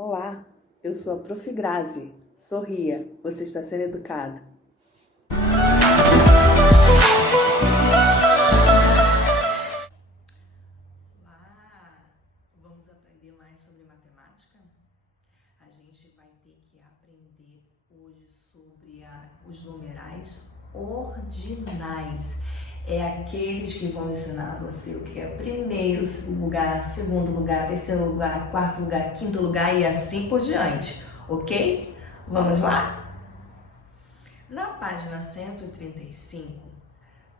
Olá, eu sou a Prof. Grazi. Sorria, você está sendo educado. Olá, vamos aprender mais sobre matemática? A gente vai ter que aprender hoje sobre os numerais ordinais. É aqueles que vão ensinar você o que é primeiro lugar, segundo lugar, terceiro lugar, quarto lugar, quinto lugar e assim por diante, ok? Vamos lá? Na página 135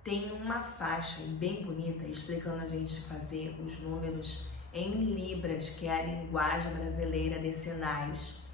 tem uma faixa bem bonita explicando a gente fazer os números em libras, que é a linguagem brasileira de sinais,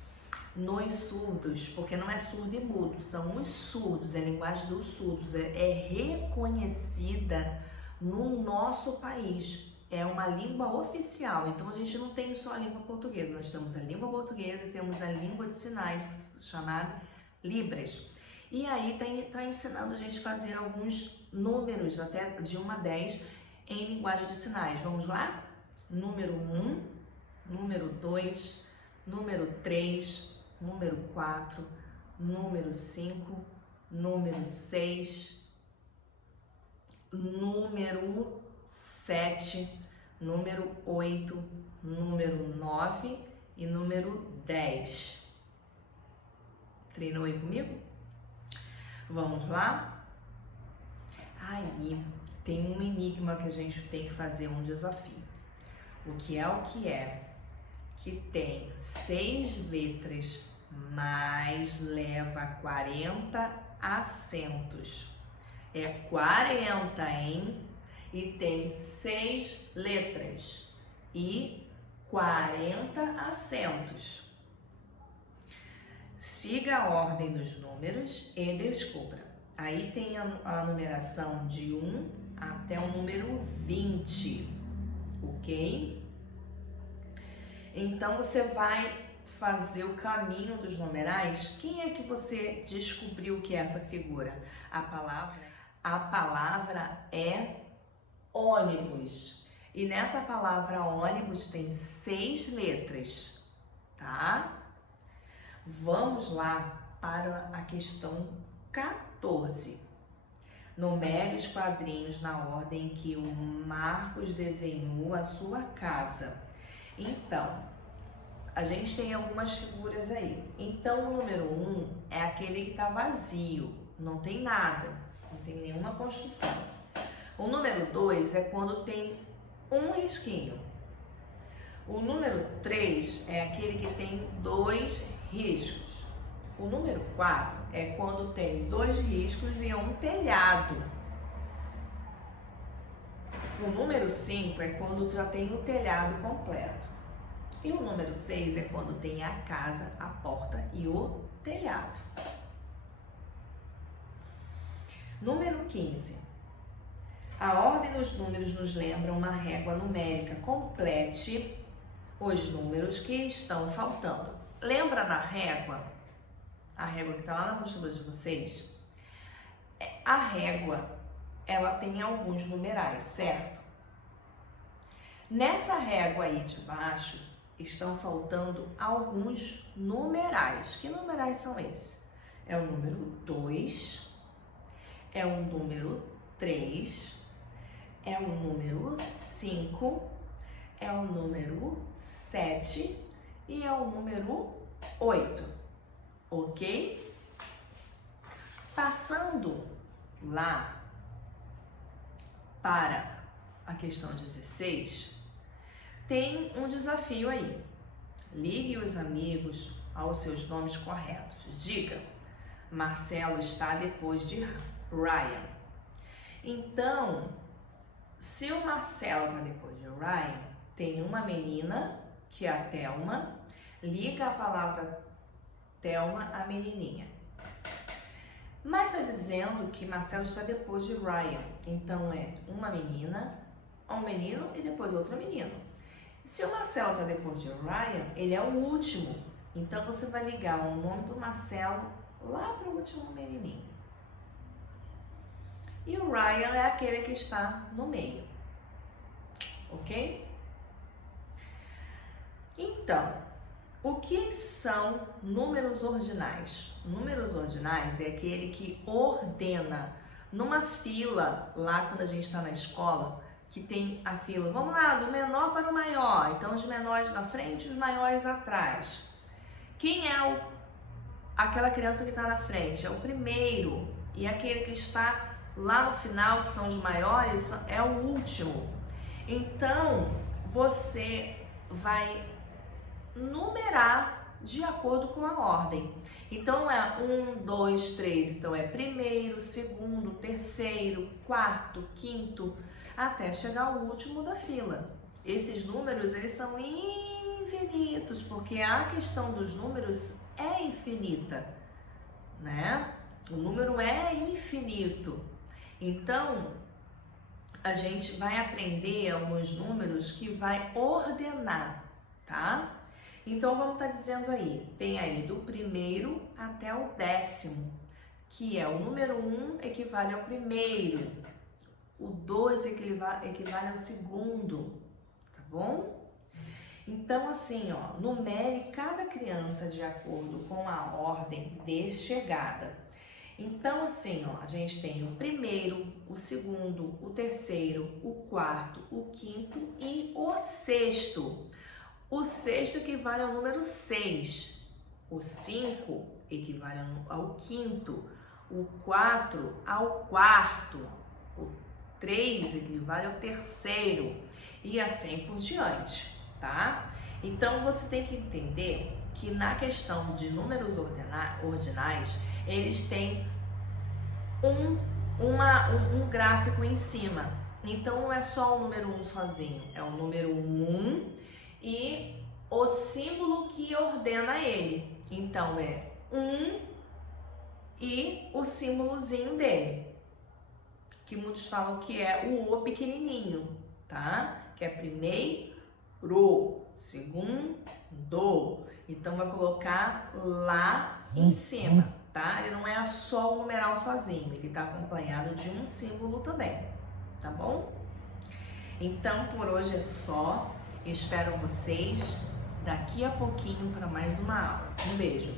nos surdos, porque não é surdo e mudo, são os surdos, é a linguagem dos surdos, é reconhecida no nosso país, é uma língua oficial, então a gente não tem só a língua portuguesa, nós temos a língua portuguesa e temos a língua de sinais, chamada Libras. E aí tá ensinando a gente a fazer alguns números, até de 1 a 10, em linguagem de sinais. Vamos lá? Número 1, número 2, número 3, número 4, número 5, número 6, número 7, número 8, número 9 e número 10. Treinou aí comigo? Vamos lá? Aí tem um enigma que a gente tem que fazer, um desafio. O que é? Que tem 6 letras, mas leva 40 acentos. É 40, hein? E tem 6 letras e 40 acentos. Siga a ordem dos números e descubra. Aí tem a numeração de 1 até o número 20, ok? Então você vai fazer o caminho dos numerais. Quem é que você descobriu que é essa figura? A palavra é ônibus. E nessa palavra ônibus tem 6 letras, tá? Vamos lá para a questão 14. Numere os quadrinhos na ordem que o Marcos desenhou a sua casa. Então, a gente tem algumas figuras aí. Então, o número 1 é aquele que está vazio, não tem nada, não tem nenhuma construção. O número 2 é quando tem um risquinho. O número 3 é aquele que tem 2 riscos. O número 4 é quando tem 2 riscos e um telhado. O número 5 é quando já tem o telhado completo. E o número 6 é quando tem a casa, a porta e o telhado. Número 15. A ordem dos números nos lembra uma régua numérica. Complete os números que estão faltando. Lembra na régua? A régua que está lá na mochila de vocês? A régua, ela tem alguns numerais, certo? Nessa régua aí de baixo, estão faltando alguns numerais. Que numerais são esses? É o número 2, é o número 3, é o número 5, é o número 7 e é o número 8, ok? Passando lá para a questão 16, tem um desafio aí. Ligue os amigos aos seus nomes corretos. Diga: Marcelo está depois de Ryan. Então, se o Marcelo está depois de Ryan, tem uma menina, que é a Thelma, liga a palavra Thelma à menininha. Mas está dizendo que Marcelo está depois de Ryan, então é uma menina, um menino e depois outro menino. Se o Marcelo está depois de Ryan, ele é o último, então você vai ligar o nome do Marcelo lá para o último menininho. E o Ryan é aquele que está no meio, ok? Então, O que são números ordinais? Números ordinais é aquele que ordena numa fila, lá quando a gente está na escola, que tem a fila, vamos lá, do menor para o maior, então os menores na frente e os maiores atrás. Quem é aquela criança que está na frente? É o primeiro, e aquele que está lá no final, que são os maiores, é o último. Então, você vai numerar de acordo com a ordem. Então é 1, 2, 3, então é primeiro, segundo, terceiro, quarto, quinto, até chegar ao último da fila. Esses números, eles são infinitos, porque a questão dos números é infinita, né? O número é infinito. Então, a gente vai aprender alguns números que vai ordenar, tá? Então, vamos estar dizendo aí, tem aí do primeiro até o 10º, que é o número 1 equivale ao primeiro, o 2 equivale ao segundo, tá bom? Então, assim, ó, numere cada criança de acordo com a ordem de chegada. Então, assim, ó, a gente tem o primeiro, o segundo, o terceiro, o quarto, o quinto e o sexto. O sexto equivale ao número 6, o 5 equivale ao quinto, o 4 ao quarto, o 3 equivale ao terceiro e assim por diante, tá? Então você tem que entender que na questão de números ordinais, eles têm um gráfico em cima. Então não é só o número 1 sozinho, é o número 1 e o símbolo que ordena ele. Então é 1 e o símbolozinho dele, que muitos falam que é o O pequenininho, tá? Que é primeiro, segundo. Então vai colocar lá em cima, tá? Ele não é só o numeral sozinho, ele está acompanhado de um símbolo também, tá bom? Então por hoje é só. Eu espero vocês daqui a pouquinho para mais uma aula. Um beijo!